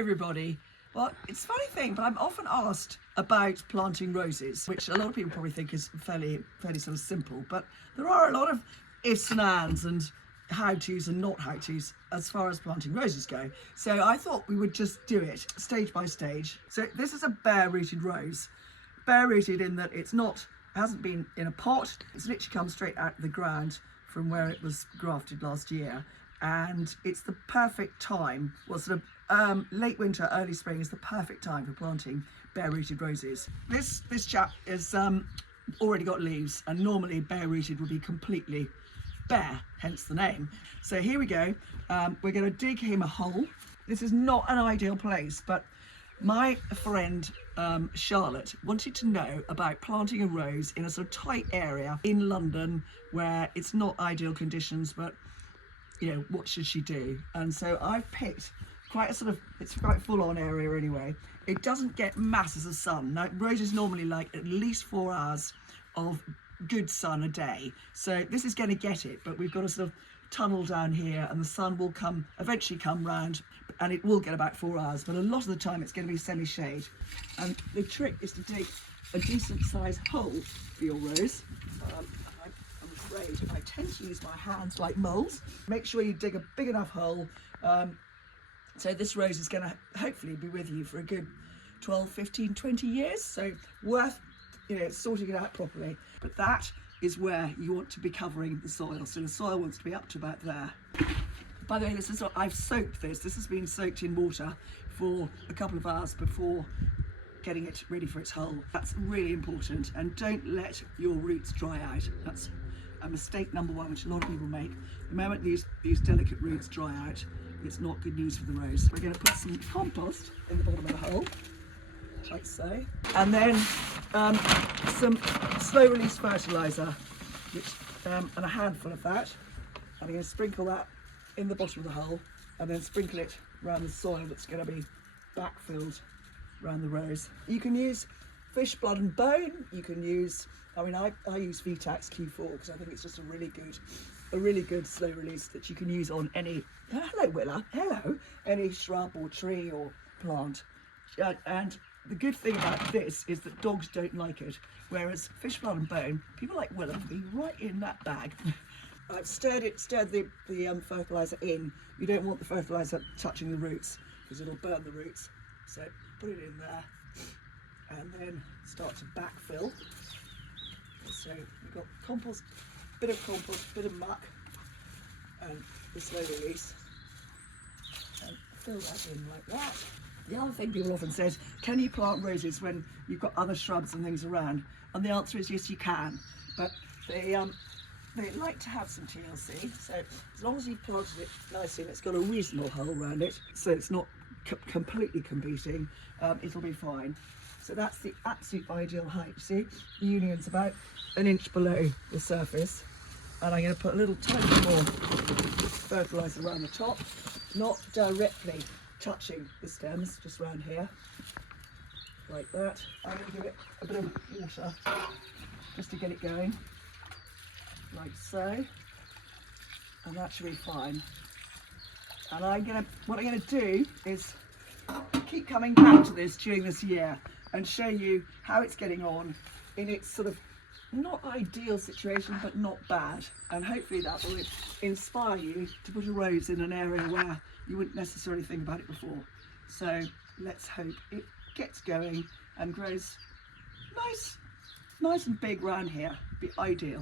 everybody. Well, it's a funny thing, but I'm often asked about planting roses, which a lot of people probably think is fairly sort of simple, but there are a lot of ifs and ands and how-tos and not how-tos as far as planting roses go. So I thought we would just do it stage by stage. So this is a bare-rooted rose. Bare-rooted in that hasn't been in a pot. It's literally come straight out of the ground from where it was grafted last year. And it's the perfect time, well, sort of late winter, early spring is the perfect time for planting bare-rooted roses. This chap is already got leaves, and normally bare-rooted would be completely bare, hence the name. So here we go. We're going to dig him a hole. This is not an ideal place, but my friend Charlotte wanted to know about planting a rose in a sort of tight area in London where it's not ideal conditions, but you know, what should she do? And so I've picked quite a sort of, it's quite a full-on area anyway. It doesn't get masses of sun. Now, roses normally like at least 4 hours of good sun a day. So this is going to get it, but we've got a sort of tunnel down here and the sun will eventually come round and it will get about 4 hours, but a lot of the time it's going to be semi-shade. And the trick is to dig a decent sized hole for your rose. I'm afraid I tend to use my hands like moles. Make sure you dig a big enough hole. So this rose is going to hopefully be with you for a good 12, 15, 20 years. So worth, you know, sorting it out properly. But that is where you want to be covering the soil. So the soil wants to be up to about there. By the way, I've soaked this. This has been soaked in water for a couple of hours before getting it ready for its hole. That's really important, and don't let your roots dry out. That's a mistake number one, which a lot of people make. The moment these delicate roots dry out, it's not good news for the rose. We're going to put some compost in the bottom of the hole, like so, and then some slow release fertiliser, and a handful of that. And I'm going to sprinkle that in the bottom of the hole, and then sprinkle it around the soil that's going to be backfilled around the rose. You can use fish blood and bone. You can use, I use Vitax Q4 because I think it's just a really good slow release that you can use on any, hello Willa, hello, any shrub or tree or plant. And the good thing about this is that dogs don't like it, whereas fish blood and bone, people like Willa will be right in that bag. I've stirred the fertiliser in. You don't want the fertiliser touching the roots because it'll burn the roots. So put it in there and then start to backfill. So we've got compost, bit of muck, and the slow release, and fill that in like that. The other thing people often say is, can you plant roses when you've got other shrubs and things around? And the answer is yes, you can, but they like to have some TLC, so as long as you've planted it nicely and it's got a reasonable hole around it, so it's not completely competing, it'll be fine. So that's the absolute ideal height. See, the union's about an inch below the surface, and I'm going to put a little tiny more fertiliser around the top, not directly touching the stems, just around here, like that. I'm going to give it a bit of water just to get it going, like so, and that should be fine. And what I'm going to do is keep coming back to this during this year and show you how it's getting on in its sort of not ideal situation, but not bad. And hopefully that will inspire you to put a rose in an area where you wouldn't necessarily think about it before. So let's hope it gets going and grows nice and big round here. Be ideal.